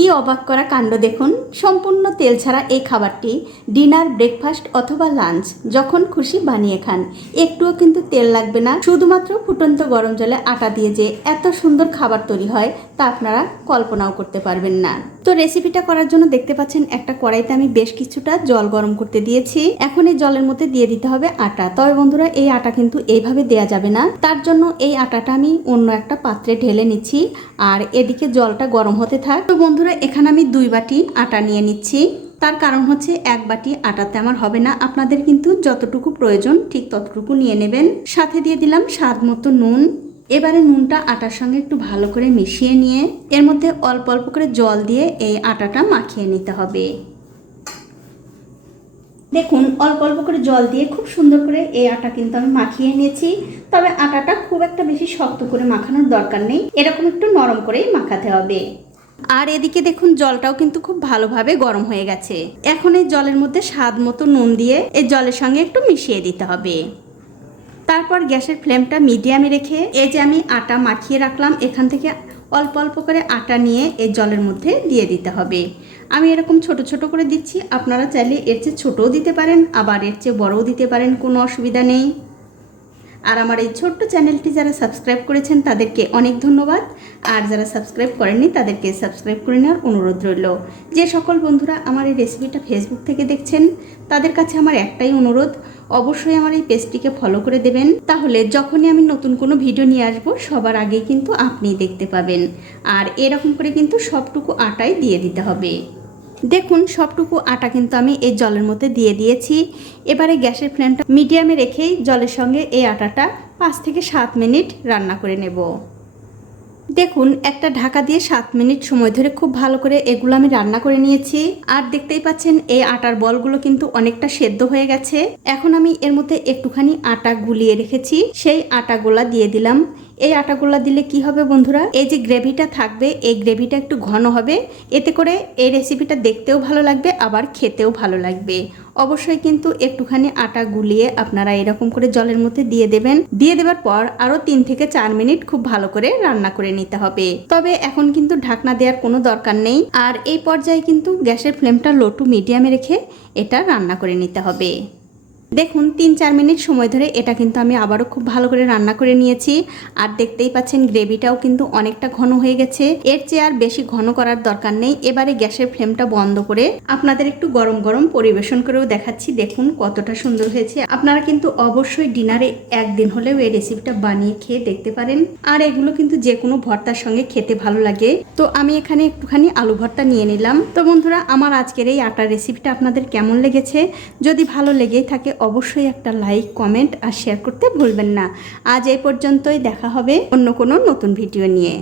কি অবাক করা কাণ্ড দেখুন? সম্পূর্ণ তেল ছাড়া এই খাবারটি ডিনার, ব্রেকফাস্ট অথবা লাঞ্চ, যখন খুশি বানিয়ে খান। একটুও কিন্তু তেল লাগবে না। শুধুমাত্র ফুটন্ত গরম জলে আটা দিয়ে যে এত সুন্দর খাবার তৈরি হয়, তা আপনারা কল্পনাও করতে পারবেন না। তো রেসিপিটা করার জন্য দেখতে পাচ্ছেন, একটা কড়াইতে আমি বেশ কিছুটা জল গরম করতে দিয়েছি। এখন এই জলের মধ্যে দিয়ে দিতে হবে আটা। তবে বন্ধুরা, এই আটা কিন্তু এইভাবে দেয়া যাবে না। তার জন্য এই আটাটা আমি অন্য একটা পাত্রে ঢেলে নিচ্ছি। আর এদিকে জলটা গরম হতে থাক। তো বন্ধুরা এখানে আমি দুই বাটি আটা নিয়ে নিচ্ছি। তার কারণ হচ্ছে এক বাটি আটাতে আমার হবে না। আপনাদের কিন্তু যতটুকু প্রয়োজন ঠিক ততটুকু নিয়ে নেবেন। সাথে দিয়ে দিলাম স্বাদ মতো নুন। এবারে নুনটা আটার সঙ্গে একটু ভালো করে মিশিয়ে নিয়ে, এর মধ্যে অল্প অল্প করে জল দিয়ে এই আটাটা মাখিয়ে নিতে হবে। দেখুন, অল্প অল্প করে জল দিয়ে খুব সুন্দর করে এই আটা কিন্তু আমি মাখিয়ে নিয়েছি। তবে আটাটা খুব একটা বেশি শক্ত করে মাখানোর দরকার নেই। এরকম একটু নরম করেই মাখাতে হবে। আর এদিকে দেখুন, জলটাও কিন্তু খুব ভালোভাবে গরম হয়ে গেছে। এখন এই জলের মধ্যে স্বাদ মতো নুন দিয়ে এই জলের সঙ্গে একটু মিশিয়ে দিতে হবে। তারপর গ্যাসের ফ্লেমটা মিডিয়ামে রেখে এই যে আমি আটা মাখিয়ে রাখলাম, এখান থেকে অল্প অল্প করে আটা নিয়ে এই জলের মধ্যে দিয়ে দিতে হবে। আমি এরকম ছোট ছোট করে দিচ্ছি, আপনারা চাইলে এর চেয়ে ছোটও দিতে পারেন, আবার এর চেয়ে বড়ও দিতে পারেন, কোনো অসুবিধা নেই। আর আমার এই ছোট্ট চ্যানেলটি যারা সাবস্ক্রাইব করেছেন তাদেরকে অনেক ধন্যবাদ। আর যারা সাবস্ক্রাইব করেননি তাদেরকে সাবস্ক্রাইব করে নেওয়ার অনুরোধ রইল। যে সকল বন্ধুরা আমার এই রেসিপিটা ফেসবুক থেকে দেখছেন, তাদের কাছে আমার একটাই অনুরোধ, অবশ্যই আমার এই পেজটিকে ফলো করে দেবেন। তাহলে যখনই আমি নতুন কোনো ভিডিও নিয়ে আসব, সবার আগে কিন্তু আপনিই দেখতে পাবেন। আর এরকম করে কিন্তু সবটুকু আটাই দিয়ে দিতে হবে। দেখুন, সবটুকু আটা কিন্তু আমি এই জলের মধ্যে দিয়ে দিয়েছি। এবারে গ্যাসের ফ্লেমটা মিডিয়ামে রেখেই জলের সঙ্গে এই আটাটা পাঁচ থেকে সাত মিনিট রান্না করে নেব। দেখুন, একটা ঢাকা দিয়ে সাত মিনিট সময় ধরে খুব ভালো করে এগুলো আমি রান্না করে নিয়েছি। আর দেখতেই পাচ্ছেন, এই আটার বলগুলো কিন্তু অনেকটা সেদ্ধ হয়ে গেছে। এখন আমি এর মধ্যে একটুখানি আটা গুলিয়ে রেখেছি। সেই আটাগুলা দিয়ে দিলাম। এই আটাগুলা দিলে কি হবে বন্ধুরা? এই যে গ্রেভিটা থাকবে, এই গ্রেভিটা একটু ঘন হবে। এতে করে এই রেসিপিটা দেখতেও ভালো লাগবে, আবার খেতেও ভালো লাগবে। অবশ্যই কিন্তু একটুখানি আটা গুলিয়ে আপনারা এরকম করে জলের মধ্যে দিয়ে দেবেন। দিয়ে দেওয়ার পর আরও তিন থেকে চার মিনিট খুব ভালো করে রান্না করে নিতে হবে। তবে এখন কিন্তু ঢাকনা দেওয়ার কোনো দরকার নেই। আর এই পর্যায়ে কিন্তু গ্যাসের ফ্লেমটা লো টু মিডিয়ামে রেখে এটা রান্না করে নিতে হবে। দেখুন, তিন চার মিনিট সময় ধরে এটা কিন্তু আমি আবারও খুব ভালো করে রান্না করে নিয়েছি। আর দেখতেই পাচ্ছেন, গ্রেভিটাও কিন্তু অনেকটা ঘন হয়ে গেছে। এর চেয়ে আর বেশি ঘন করার দরকার নেই। এবারে গ্যাসের ফ্লেমটা বন্ধ করে আপনাদের একটু গরম গরম পরিবেশন করেও দেখাচ্ছি। দেখুন, কতটা সুন্দর হয়েছে। আপনারা কিন্তু অবশ্যই ডিনারে একদিন হলেও এই রেসিপিটা বানিয়ে খেয়ে দেখতে পারেন। আর এগুলো কিন্তু যে কোনো ভর্তার সঙ্গে খেতে ভালো লাগে। তো আমি এখানে একটুখানি আলু ভর্তা নিয়ে নিলাম। তো বন্ধুরা, আমার আজকের এই আটার রেসিপিটা আপনাদের কেমন লেগেছে? যদি ভালো লেগেই থাকে অবশ্যই একটা লাইক কমেন্ট আর শেয়ার করতে ভুলবেন না। আজ এই পর্যন্তই, দেখা হবে অন্য কোনো নতুন ভিডিও নিয়ে।